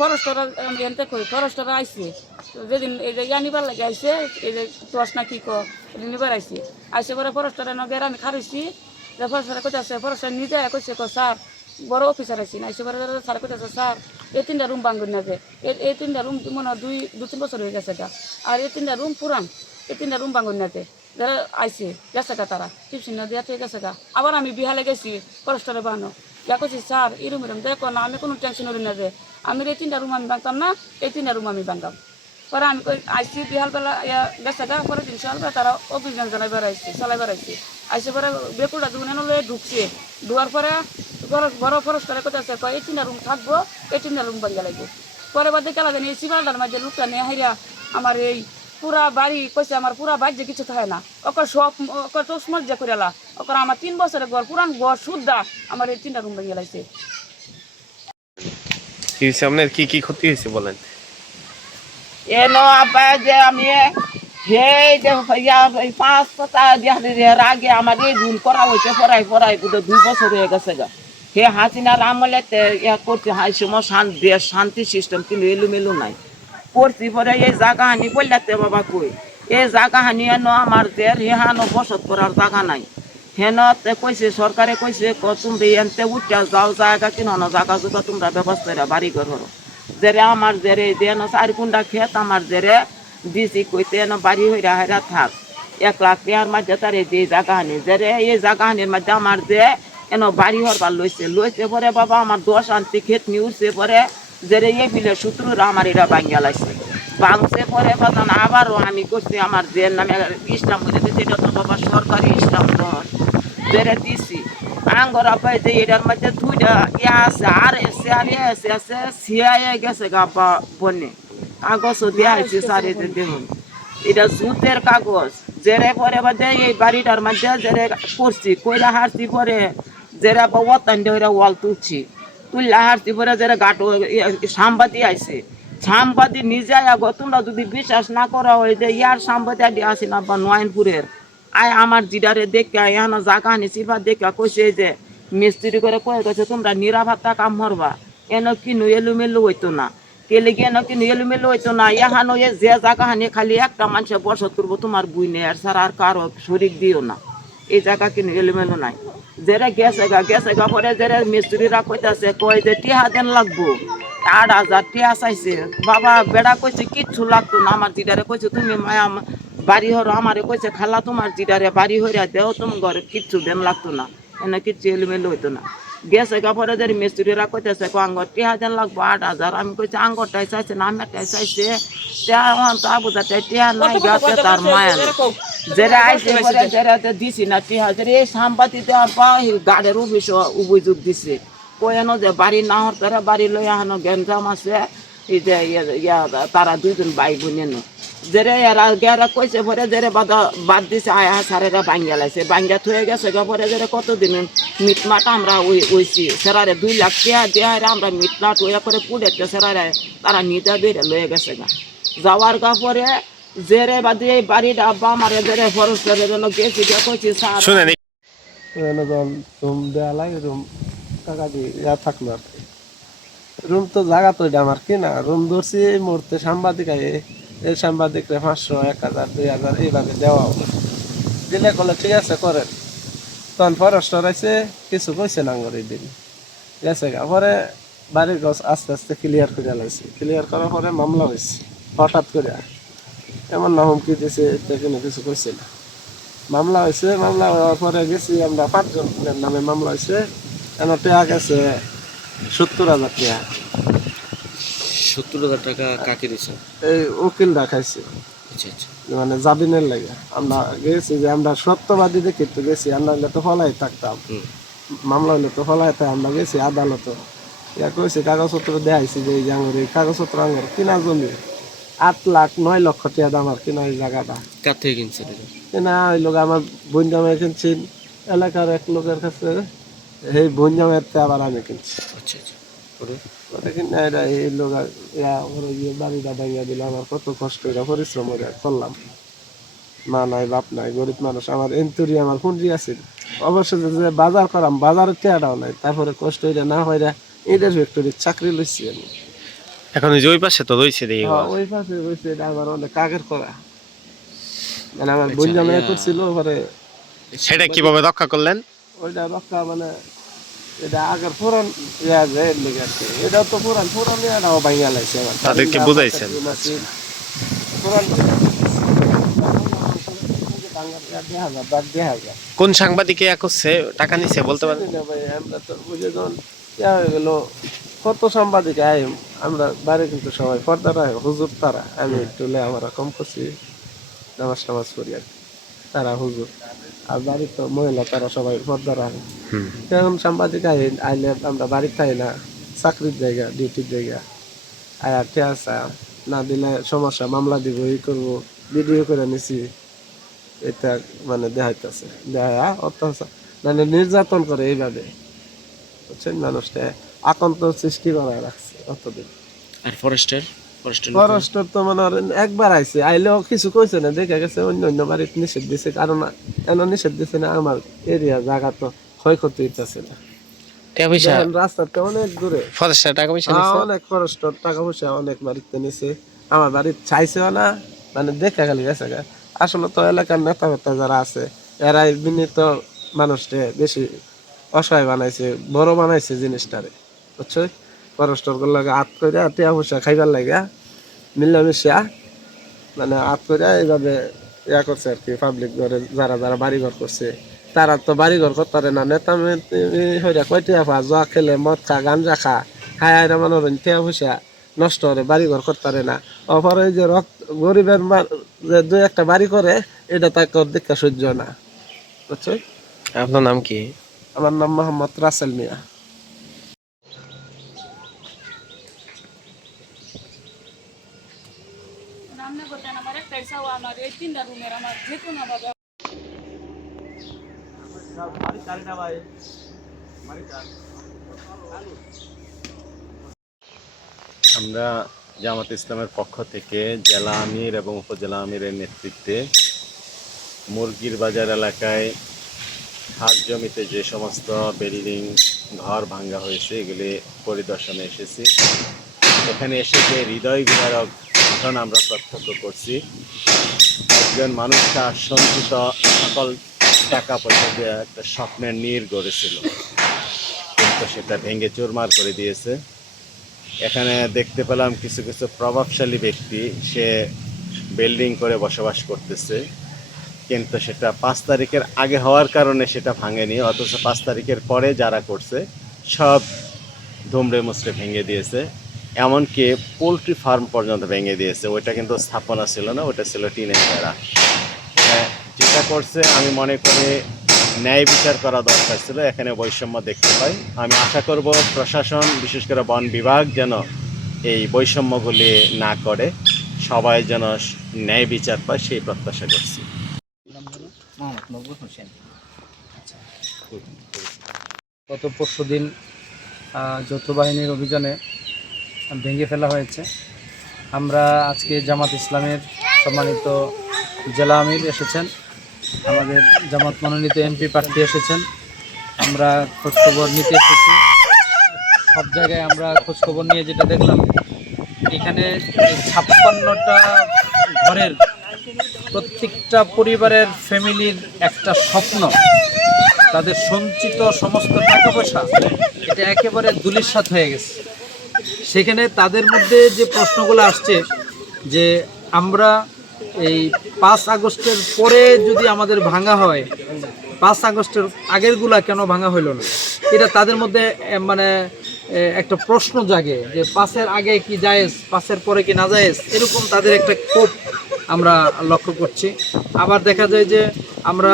ফরেস্টরা এনতে কই, ফরেস্টরা আইছে। যেদিন এই যে ইয়া নিবার লাগে আইছে, এই যে টস না কি নিবার আইছে। আইসে পরে ফরেস্টরা নগের আমি খারইছি যে ফরেস্টরা কইতে আছে, ফরেস্টর নিজে কইছে, ক, স্যার, বড় অফিসার আইছি। না আইসে পরে স্যার কইতে আছে, স্যার, এই তিনটা রুম বাঙ্গুন না যে। এই- তিনটা রুম মনে দুই দু তিন বছর হয়ে গেছে এটা। আর এই তিনটা রুম পুরান, এই তিনটা রুম বাঙ্গুন না যে। আইছে, গেছে গা তারা। টিপসিন না দিয়া গেছে গা। আবার আমি বিহালে গেছি, ফরেস্টরে বানো যা করছি স্যার এরম এরম দেখো না, আমি কোনো টেনশন করি না যে আমি এই তিনটা রুম আমি ভাঙতাম না, এই তিনটা রুম আমি ভাঙতাম। পরে আমি আইসি বিহালবেলা গেছে গা পরে দিন সকালবেলা তারা অভিযান জানাই বেড়াইছে, চালাই বেড়াইছে। আইসে পরে বেকুটা দুগুন এনে ঢুকছে। ঢুকার পরে বড় করে কোথায় আছে এই তিনটা রুম থাকব, এই তিনটা রুম ভাঙ্গা লাগবে। পরে বাদে গেলা জানি এই সিমালটার মাঝে লোকটা নিয়ে হাইরা আমার এই পুরা বাড়ি কইছে আমার পুরা বাড়ি যে কিছু থাকে না। ওকর সব ওকর তো সমজ যে করে ওকর আমার তিন বছরের ঘর পুরান ঘর শুদ্ধা আমার এই তিনটা রুম ভেঙে হয়েছে আপনার কি কি ক্ষতি হয়েছে বলেন? এনো আব্বা যে আমি এই পাঁচ পাতা দিহার আগে আমার এই ভুল করা হয়েছে পড়াই পড়াই দুই বছর হয়ে গেছে গা। হে হাসিনার আমলে তে ইয়া করছে হাই সময় শান্তি শান্তি সিস্টেম কিন্তু এলোমেলো নাই। করছি পরে এই জায়গা হানি বললাতে বাবা কই? এই জায়গা হানি এনো আমার দের হেহানো বসত করার জায়গা নাই। হেন কইছে, সরকারে কইছে তুমি এনতে উঠা যাও, জায়গা কিনো জায়গা জোগা তোমরা ব্যবস্থা বাড়ি ঘর করো যেরে আমার যেরে দেন চারি কুন্ডা খেত আমার যেরে দিছি কইতে এন বাড়ি হইরা হইরা থাক। এক লাখ টাকার মাঝে তার এই জায়গা হানি যেরে এই জায়গা হানির মাঝে আমার যে এন বাড়ি হরবার লইছে। লইছে পরে বাবা আমার দশ আনতে খেত নিয়ে উঠছে পরে যেরে এই বিলে সূত্ররা আমার এরা লাগছে ভাঙছে পরে বাজান আবারও আমি করছি আমার যে নামে ইসলাম বলে দিতে এটা তো বাবা সরকারি ইসলাম নয়। যেটা দিছি। আঙ্গর আপাই যে এটার মধ্যে দুইটা ইয়া আছে, আর এসে আর ইয়া এসে আছে সিয়াই গেছে গাপা বনে। কাগজও দেওয়া হয়েছে সারিতে দেখুন। এটা জুতের কাগজ। জেরে পরে বাদে এই বাড়িটার মধ্যে জেরে করছি কইরা হারছি পরে, যেরা বা ওতান ওরা ওয়াল তুলছি। তুললা হারছি পরে যেরা গাট সাম্বাদি আইছে। সাম্বাদি নিজে আগো তোমরা যদি বিশ্বাস না করা হয় যে ইয়ার সাম্বাদি আসি না বা নয়নপুরের আয় আমার জিডারে দেখে এখানে জাগা আনি সিফা দেখে কইছে যে মিস্ত্রি করে কয়ে গেছে, তোমরা নিরাভাতা কাম মরবা এন কিনু এলুমেলু হইতো না? কেলে গিয়ে না কিনু এলুমেলু হইতো না? এখানো এ যে জাগা হানি খালি একটা মানুষে বসত করব, তোমার বুই নেই আর স্যার আর কারও শরিক দিও না। এই জায়গা কিন্তু এলোমেলো নাই। যেরা গেছে গা গেছে গা পরে যেরা মিস্ত্রিরা কইতাছে, কয় যে টিহা দেন লাগবো। আট হাজার টিহা চাইছে। বাবা, বেড়া কইছে, কিচ্ছু লাগতো না। আমার জিডারে কইছে, তুমি মায়া, বাড়ি হর। আমারে কইছে, খালা, তোমার জিডারে বাড়ি হইরা দেও তুমি ঘরে কিচ্ছু দেন লাগতো না। এনে কিচ্ছু এলোমেলো হইতো না। গেছে কাপড়ে ধরে মিস্ত্রিরা কইতেছে আঙ্গর টিহা দেন লাগবো আট হাজার। আমি কইছি আঙ্গরটাই চাইছে না আমারটাই চাইছে। তো আবুদাটাই টিহা নাই গেছে তার মায়া আইছে পরে যেটা দিছি না টিহা যেটা এই সাম্পাতি দেওয়ার পর গাড়ির অভিযোগ দিছে। কয়েনো যে বাড়ি না হর তারা বাড়ি লই আহানো গেঞ্জাম আছে। এই যে ইয়া- তারা দুইজন ভাই বোনের যেরে এরা গেরা কইছে পরে যেরে বাদ বাদ দিছে আয়া সারেরা বাঙ্গা লাইছে। বাঙ্গা থয়ে গেছে গা পরে যেরে কতদিন মিটমাট আমরা ওই ওইছি। সেরারে দুই লাখ টাকা দেয়া আমরা মিটমাট ওয়া করে পুড়েতে সেরারে তারা নিতে বেড়ে লয়ে গেছে গা। যাওয়ার গা পরে জেরে বাদে এই বাড়িটা আব্বা আমার জেরে ফরস্টারের জন্য গেছি গিয়া কইছি স্যার শুনেন এখানে যখন রুম দেওয়া লাগে রুম টাকা দিয়ে ইয়া থাকল রুম তো জায়গা তো এটা আমার কি না? রুম ধরছি এই মুহূর্তে সাংবাদিক আয়ে। এই সাংবাদিকরে পাঁচশো, এক হাজার, দুই হাজার এইভাবে দেওয়া হবে। দিলে কলে ঠিক আছে, করেন। তখন ফরেস্টর আছে কিছু কইছে না করে দিন। গেছে গা, পরে বাড়ির গছ আস্তে আস্তে ক্লিয়ার করে লাগছে ক্লিয়ার করার পরে মামলা হয়েছে হঠাৎ করে এমন না হুমকি দিয়েছে কিন্তু কিছু কইছে না। মামলা হয়েছে মামলা হওয়ার পরে গেছি আমরা পাঁচজনের নামে মামলা হয়েছে কেন টেয়া গেছে সত্তর হাজার টাকা। সত্তর হাজার টাকা কাকে দিচ্ছে এই উকিল দেখাইছে। আচ্ছা আচ্ছা। মানে জামিনের লাগে। আমরা গেছি যে আমরা সত্যবাদী দেখে তো গেছি আমরা হলে তো ফলাই থাকতাম। মামলা হলে তো ফলাই থাকতাম আমরা গেছি আদালত। ইয়া কইছে কাগজপত্র দেখাইছি যে এই আঙুর এই কাগজপত্র আঙুর কিনা জমি। আট লাখ নয় লক্ষ টাকা দাম আর কিনা এই জায়গাটা। কার থেকে কিনছেন না ওই লোক আমার বন্যামে কিনছি। এলাকার এক লোকের কাছে এই বন্যামের আবার আমি কিনছি। আচ্ছা আচ্ছা। ওরে ওটা কিনা এটা এই লোক আর- ইয়া ওর ইয়ে বাড়িটা ভাঙিয়া দিল আমার কত কষ্ট এটা পরিশ্রম করে করলাম। মা নাই বাপ নাই গরিব মানুষ আমার এন্তুরি আমার পুঁজি আছে। অবশ্য যে বাজার করাম বাজারের টেয়াটাও নাই তারপরে কষ্ট এটা না হয় এদের ফ্যাক্টরির চাকরি লইছি আমি। এখন ওই পাশে তো রয়েছে দেখি হ্যাঁ, ওই পাশে রয়েছে এটা আমার অনেক কাকের করা। মানে আমার আচ্ছা, বোন জামাই ইয়া। করছিল পরে সেটা কীভাবে রক্ষা করলেন? ওইটা রক্ষা মানে এটা আগের পুরান ইয়া যে এর লেগে এটাও তো পুরান পুরান এটাও ভাঙিয়া লাগছে আমার তাদেরকে বুঝাইছেন? পুরান যায় যায় কোন সাংবাদিকে করছে টাকা নিছে বলতে পারেন? আমরা তো বুঝে যখন ইয়া হয়ে গেল কত সাংবাদিক আই আমরা বাড়ি কিন্তু সবাই পর্দারা হুজুর তারা। আমি একটু আমরা কম করছি নামাজ টামাজ করি আর। তারা হুজুর। আর বাড়ির তো মহিলা তারা সবাই পর্দারা হুম। এখন সাংবাদিক আই আইলে আমরা বাড়ির থাই না চাকরির জায়গা ডিউটির জায়গা। আয়া আছে? না দিলে সমস্যা মামলা দিব ই করব ভিডিও করে নিছি। এটা মানে দেখাইতেছে। দেখা অত্যাচার। মানে নির্যাতন করে এইভাবে। বুঝছেন? মানুষটা আকন্ত সৃষ্টি করা রাখছে অতদিন। আর ফরেস্টার? ফরেস্টার তো মনে করেন একবার আইছে। আইলেও কিছু কইছে না দেখা গেছে অন্য অন্য বাড়িতে নিষেধ দিছে। কারণ এন নিষেধ দিছে না? আমার এরিয়া জায়গা তো ক্ষয়ক্ষতি হইতেছে না টাকা পয়সা রাস্তাটা অনেক দূরে। ফরেস্টার টাকা পয়সা হ্যাঁ, নিছে অনেক ফরেস্টর টাকা পয়সা অনেক বাড়িতে নিছে। আমার বাড়ি চাইছেও না মানে দেখে গেলে গেছে আসলে তো এলাকার নেতা ফেতা যারা আছে এরা বিনীত মানুষকে বেশি অসহায় বানাইছে বড় বানাইছে জিনিসটারে। বুঝছ? ফরেস্টরগুলো হাত করে টিয়া পয়সা খাইবার লাগে মিলামিশা মানে হাত করে এইভাবে ইয়া করছে আর কি পাবলিক ঘরে যারা যারা বাড়ি ঘর করছে। তারা তো বাড়ি ঘর করতে পারে না নেতা হইয়া কয় টিয়া পা জোয়া খেলে মদ খা গাঞ্জা খা হায় হায় মনোরঞ্জন টিয়া পয়সা নষ্ট করে বাড়ি ঘর করতে না। অপর এই যে রক্ত গরিবের যে দুই একটা বাড়ি করে এটা তাকে দেখা সহ্য না। বুঝছ আপনার নাম কি? আমার নাম মোহাম্মদ রাসেল মিয়া। আমার জামাত ইসলামের পক্ষ থেকে জেলা আমির এবং উপজেলা আমিরের নেতৃত্বে মুরগির বাজার এলাকায় হাট জমিতে যে সমস্ত বিল্ডিং, ঘর ভাঙ্গা হয়েছে, এগুলি পরিদর্শনে এসেছি। এখানে এসে যে হৃদয় বিদারক ঘটনা আমরা প্রত্যক্ষ করছি। একজন মানুষ তার সঞ্চিত সকল টাকা পয়সা দিয়ে একটা স্বপ্নের নীর গড়েছিল। কিন্তু সেটা ভেঙে চুরমার করে দিয়েছে। এখানে দেখতে পেলাম কিছু কিছু প্রভাবশালী ব্যক্তি, সে বিল্ডিং করে বসবাস করতেছে। কিন্তু সেটা পাঁচ তারিখের আগে হওয়ার কারণে সেটা ভাঙেনি, অথচ পাঁচ তারিখের পরে যারা করছে, সব ধুমড়ে মুচড়ে ভেঙে দিয়েছে। এমনকি পোলট্রি ফার্ম পর্যন্ত ভেঙে দিয়েছে। ওইটা কিন্তু স্থাপনা ছিল না ওটা ছিল টিনের বেড়া হ্যাঁ, যেটা করছে আমি মনে করি ন্যায় বিচার করা দরকার ছিল এখানে বৈষম্য দেখতে পাই। আমি আশা করব প্রশাসন বিশেষ করে বন বিভাগ যেন এই বৈষম্যগুলি না করে সবাই যেন ন্যায় বিচার পায় সেই প্রত্যাশা করছি। গত পরশু দিন যৌথ বাহিনীর অভিযানে ভেঙে ফেলা হয়েছে। আমরা আজকে জামাত ইসলামের সম্মানিত জেলা আমির এসেছেন। আমাদের জামাত মনোনীত এমপি প্রার্থী এসেছেন। আমরা খোঁজখবর নিতে এসেছি। সব জায়গায় আমরা খোঁজখবর নিয়ে যেটা দেখলাম, এখানে ছাপ্পান্নটা ঘরের প্রত্যেকটা পরিবারের ফ্যামিলির একটা স্বপ্ন। তাদের সঞ্চিত সমস্ত টাকা পয়সা, এটা একেবারে দুলিশাত হয়ে গেছে। সেখানে তাদের মধ্যে যে প্রশ্নগুলো আসছে যে আমরা এই পাঁচ আগস্টের পরে যদি আমাদের ভাঙা হয়, পাঁচ আগস্টের আগেরগুলা কেন ভাঙা হইল না? এটা তাদের মধ্যে মানে একটা প্রশ্ন জাগে যে পাঁচের আগে কি জায়েজ, পাঁচের পরে কি না জায়েজ? এরকম তাদের একটা ক্ষোভ আমরা লক্ষ্য করছি। আবার দেখা যায় যে আমরা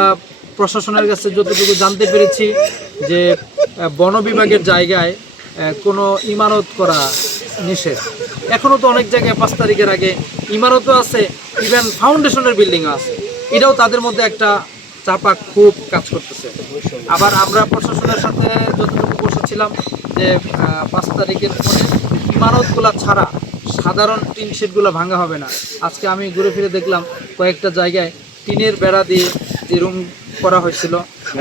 প্রশাসনের কাছে যতটুকু জানতে পেরেছি যে বন বিভাগের জায়গায় কোনো ইমারত করা নিষেধ। এখনও তো অনেক জায়গায় পাঁচ তারিখের আগে ইমারতও আছে ইভেন ফাউন্ডেশনের বিল্ডিংও আছে। এটাও তাদের মধ্যে একটা চাপা খুব কাজ করতেছে। আবার আমরা প্রশাসনের সাথে যতটুকু বসেছিলাম যে পাঁচ তারিখের পরে ইমারতগুলা ছাড়া সাধারণ টিন শেডগুলো ভাঙা হবে না। আজকে আমি ঘুরে ফিরে দেখলাম কয়েকটা জায়গায় টিনের বেড়া দিয়ে যে রুম করা হয়েছিল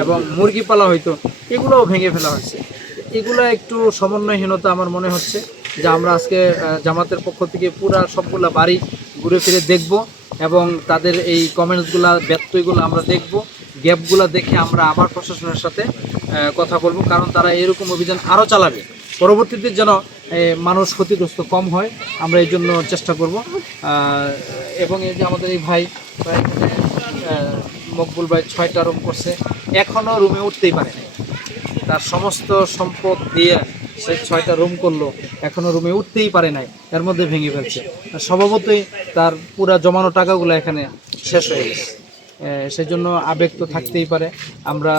এবং মুরগি পালা হইতো, এগুলোও ভেঙে ফেলা হয়েছে। এগুলো একটু সমন্বয়হীনতা আমার মনে হচ্ছে। যে আমরা আজকে জামাতের পক্ষ থেকে পুরা সবগুলা বাড়ি ঘুরে ফিরে দেখব এবং তাদের এই কমেন্টসগুলো ব্যত্যয়গুলো আমরা দেখব। গ্যাপগুলো দেখে আমরা আবার প্রশাসনের সাথে কথা বলব, কারণ তারা এরকম অভিযান আরও চালাবে। পরবর্তীতে যেন মানুষ ক্ষতিগ্রস্ত কম হয়, আমরা এই জন্য চেষ্টা করব। এবং এই যে আমাদের এই ভাই মকবুল ভাই ছয়টা রুম করছে। এখনও রুমে উঠতেই পারে তার সমস্ত সম্পদ দিয়ে সে ছয়টা রুম করল এখনও রুমে উঠতেই পারে নাই এর মধ্যে ভেঙে ফেলছে। স্বভাবতই তার পুরা জমানো টাকাগুলো এখানে শেষ হয়ে গেছে। এ, সেজন্য আবেগ তো থাকতেই পারে আমরা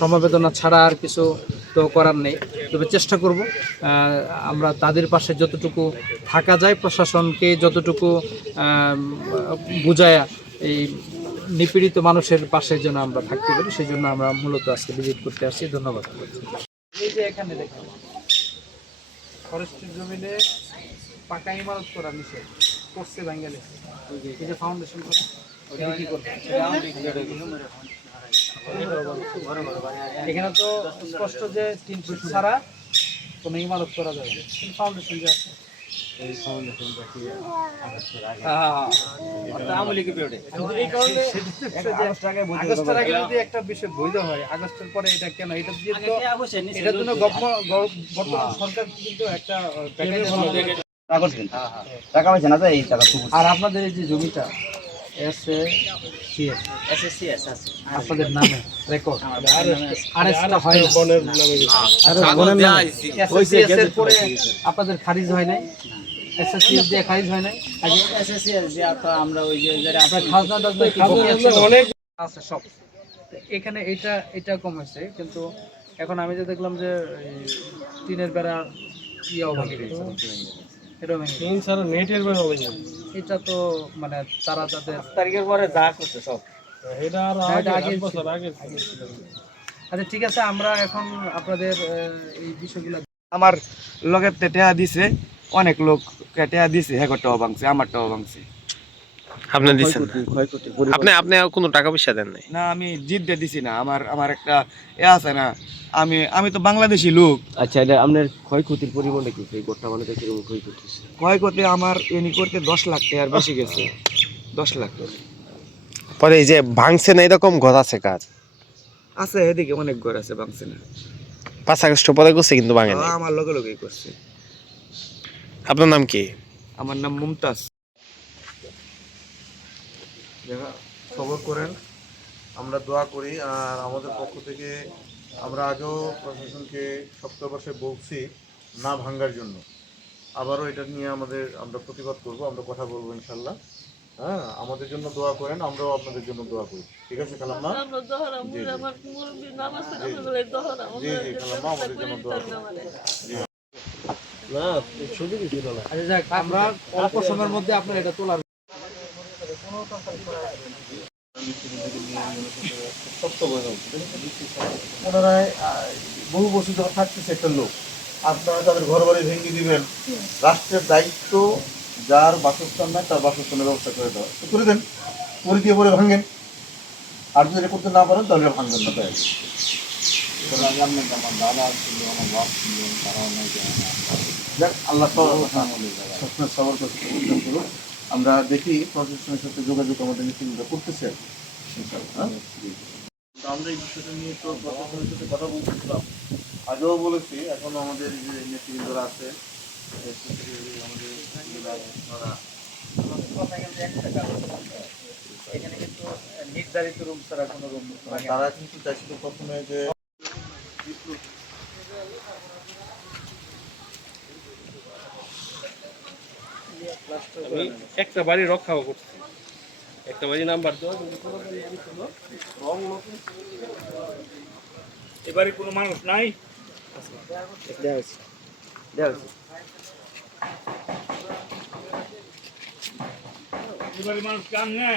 সমবেদনা ছাড়া আর কিছু তো করার নেই। তবে চেষ্টা করব আমরা তাদের পাশে যতটুকু থাকা যায় প্রশাসনকে যতটুকু বুঝায়া এই নিপীড়িত মানুষের পাশে যেন আমরা থাকতে পারি সেই জন্য আমরা মূলত আজকে ভিজিট করতে আসছি। ধন্যবাদ। এই যে এখানে ফরেস্টের জমিনে পাকা ইমারত করা নিষেধ। করছে বাঙ্গালে এই যে ফাউন্ডেশন করা। এখানে তো স্পষ্ট যে তিন ফুট ছাড়া কোনো ইমারত করা যাবে ফাউন্ডেশন যে আছে। একটা বিষয় বৈধ হয় আগস্টের পরে এটা কেন এটা এটার জন্য গভ- গভ- বর্তমান সরকার কিন্তু একটা টাকা না এই টাকা আর আপনাদের এই যে জমিটা আপনাদের নামে রেকর্ড আপনাদের খারিজ হয় নাই? এসএসসিএস দিয়ে খারিজ হয় নাই? আগে? আমরা ওই যে আপনার খাজনা টাজনা কি বাকি আছে? অনেক আছে সব। এখানে এটা এটা কম হয়েছে কিন্তু এখন আমি যে দেখলাম যে টিনের বেড়া ইয়াও ভেঙে গেছে। এটাও ভেঙে গেছে। এটা তো মানে তারা তাদের তারিখের পরে যা করছে সব। এটা আগে ছিল। আগে আচ্ছা ঠিক আছে আমরা এখন আপনাদের এই বিষয়গুলো আমার লগের টেয়া দিছে। অনেক লোক টেয়া দিছে হ্যাঁ ভাঙছে আমারটাও ভাঙছে। আপনি দিচ্ছেন না? আপনি আপনি কোনো টাকা পয়সা দেন নাই? না আমি জিদ্দে দিছি না আমার আমার একটা এ আছে না আমি আমি তো বাংলাদেশি লোক। আচ্ছা এটা আপনার ক্ষয়ক্ষতির পরিমাণটা কি? এই গোটা মানে কীরকম ক্ষয়ক্ষতি ক্ষয়ক্ষতি আমার এনি করতে দশ লাখ টাকার বেশি গেছে। দশ লাখ টাকা। পরে এই যে ভাঙছে না এরকম ঘর আছে কাজ আছে এদিকে অনেক ঘর আছে ভাঙছে না। পাঁচ আগস্ট পরে করছে কিন্তু ভাঙে নাই। আমার লগে লগেই করছে। আপনার নাম কি? আমার নাম মুমতাজ। খবর করেন। আমরা দোয়া করি আর আমাদের পক্ষ থেকে আমরা আগেও প্রশাসনকে সপ্তাহবাসে বলছি না ভাঙ্গার জন্য। আবারও এটা নিয়ে আমাদের আমরা প্রতিবাদ করব আমরা কথা বলব ইনশাল্লাহ হ্যাঁ আমাদের জন্য দোয়া করেন আমরাও আপনাদের জন্য দোয়া করি। ঠিক আছে খালাম্মা? জি, জি। খালাম্মা আমাদের জন্য দোয়া করেন আচ্ছা যাক আমরা অল্প সময়ের মধ্যে আপনার এটা তোলার বহু বছর যখন থাকতেছে একটা লোক। আপনারা তাদের ঘর বাড়ি ভেঙে দিবেন রাষ্ট্রের দায়িত্ব যার বাসস্থান নাই তার বাসস্থানের ব্যবস্থা করে দেওয়া। তো করে দেন করে দিয়ে পরে ভাঙেন। আর যদি করতে না পারেন তাহলে ভাঙবেন না তাই যাক, আল্লাহ সবসময় সবার করুন। আমরা দেখি প্রশাসনের সাথে যোগাযোগ আমাদের মিটিংটা করতেছে হ্যাঁ? তো আমরা এই বিষয়টা নিয়ে তো প্রশাসনের সাথে কথা বলতেছিলাম আগেও বলেছি এখন আমাদের যে নেতৃবৃন্দরা আছে এই secretary আমাদের ওনারা এখানে কিন্তু নির্ধারিত রুম ছাড়া কোনো রুম তারা কিন্তু চাইছিল প্রথমে যে একটা বাড়ি রক্ষাও করছি। একটা বাড়ি নাম্বার এবারে কোনো মানুষ নাই? এবারে মানুষ কাম না